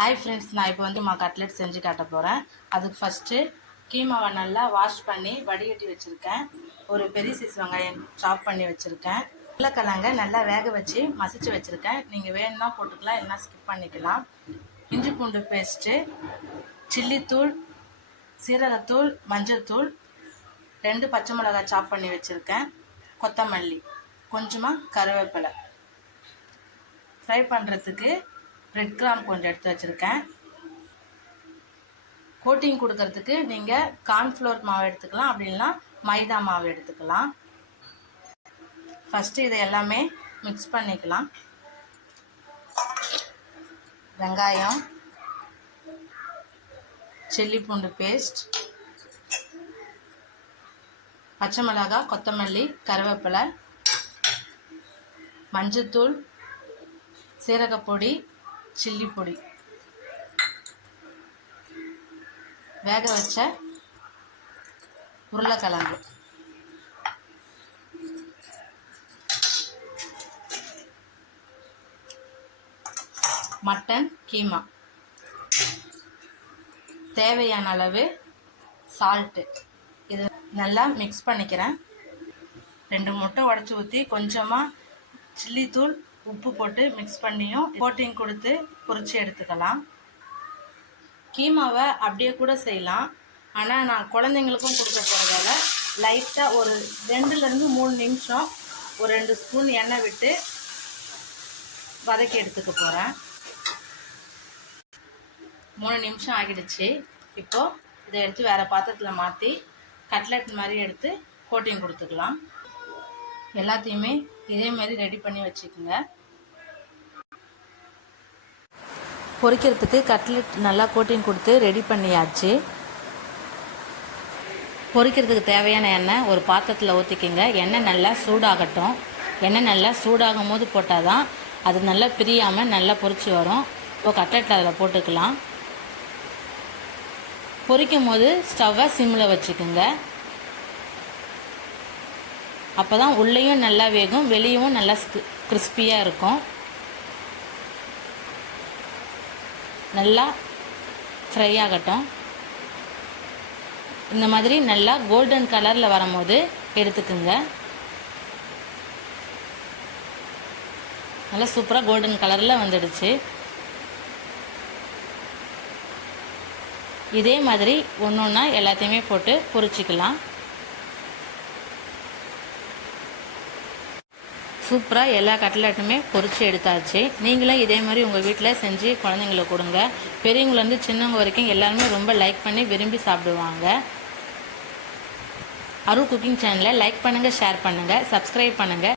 Hi friends நான் இப்போ வந்து மா கட்லெட் செஞ்சு காட்ட போகிறேன் அதுக்கு ஃபஸ்ட்டு கீமாவை நல்லா வாஷ் பண்ணி வடிகட்டி வச்சுருக்கேன். ஒரு பெரிய சைஸ் வெங்காயம் சாப் பண்ணி வச்சுருக்கேன். உருளைக்கிழங்க நல்லா வேக வச்சு மசிச்சு வச்சுருக்கேன். நீங்கள் வேணும்னா போட்டுக்கலாம் இல்லைனா ஸ்கிப் பண்ணிக்கலாம். இஞ்சி பூண்டு பேஸ்ட்டு சில்லித்தூள் சீரகத்தூள் மஞ்சள்தூள் ரெண்டு பச்சை மிளகாய் சாப் பண்ணி வச்சுருக்கேன். கொத்தமல்லி கொஞ்சமாக கருவேப்பிலை. ஃப்ரை பண்ணுறதுக்கு ரெட் கிராம் கொஞ்சம் எடுத்து வச்சுருக்கேன். கோட்டிங் கொடுக்கறதுக்கு நீங்கள் கார்ன்ஃப்ளவர் மாவு எடுத்துக்கலாம் அப்படின்னா மைதா மாவு எடுத்துக்கலாம். ஃபஸ்ட்டு இதை எல்லாமே மிக்ஸ் பண்ணிக்கலாம். வெங்காயம் சில்லி பூண்டு பேஸ்ட் பச்சை மிளகாய் கொத்தமல்லி கருவேப்பிலை மஞ்சத்தூள் சீரகப்பொடி சில்லி பொடி. வேக வச்ச உருளைக்கிழங்கு. மட்டன் கீமா. தேவையான அளவு சால்ட்டு இது நல்லா மிக்ஸ் பண்ணிக்கிறேன். ரெண்டு முட்டை உடச்சி ஊற்றி கொஞ்சமாக சில்லி தூள் உப்பு போட்டு மிக்ஸ் பண்ணியும் கோட்டிங் கொடுத்து பொறிச்சு எடுத்துக்கலாம். கீமாவை அப்படியே கூட செய்யலாம். ஆனால் நான் குழந்தைங்களுக்கும் கொடுக்க போகிறதால லைட்டாக ஒரு ரெண்டுலேருந்து மூணு நிமிஷம் ஒரு ரெண்டு ஸ்பூன் எண்ணெய் விட்டு வதக்கி எடுத்துக்க போகிறேன் மூணு நிமிஷம் ஆகிடுச்சு. இப்போது இதை எடுத்து வேறு பாத்திரத்தில் மாற்றி கட்லெட் மாதிரி எடுத்து கோட்டிங் கொடுத்துக்கலாம். எல்லாத்தையுமே இதே மாதிரி ரெடி பண்ணி வச்சுக்கோங்க. பொரிக்கிறதுக்கு கட்லெட் நல்லா கோட்டிங் கொடுத்து ரெடி பண்ணியாச்சு. பொரிக்கிறதுக்கு தேவையான எண்ணெய் ஒரு பாத்திரத்தில் ஊற்றிக்கிங்க எண்ணெய் நல்லா சூடாகட்டும். எண்ணெய் நல்லா சூடாகும் போது போட்டால் தான் அது நல்லா பிரியாமல் நல்லா பொரிச்சு வரும். இப்போ கட்லெட் அதில் போட்டுக்கலாம். பொரிக்கும் போது ஸ்டவ்வை சிம்மில் வச்சுக்கோங்க. அப்போ தான் உள்ளேயும் நல்லா வேகும் வெளியும் நல்லா கிறிஸ்பியாக இருக்கும். நல்லா ஃப்ரை ஆகட்டும். இந்த மாதிரி நல்லா கோல்டன் கலரில் வரும்போது எடுத்துக்குங்க. நல்லா சூப்பராக கோல்டன் கலரில் வந்துடுச்சு. இதே மாதிரி ஒன்று ஒன்றா எல்லாத்தையுமே போட்டு பொரிச்சிக்கலாம். சூப்பராக எல்லா கட்லட்டுமே பொறிச்சு எடுத்தாச்சு. நீங்களும் இதே மாதிரி உங்கள் வீட்டில் செஞ்சு குழந்தைங்களுக்கு கொடுங்க. பெரியவங்கலேருந்து சின்னவங்க வரைக்கும் எல்லாருமே ரொம்ப லைக் பண்ணி விரும்பி சாப்பிடுவாங்க. அருள் குக்கிங் சேனலை லைக் பண்ணுங்கள் ஷேர் பண்ணுங்கள் சப்ஸ்கிரைப் பண்ணுங்கள்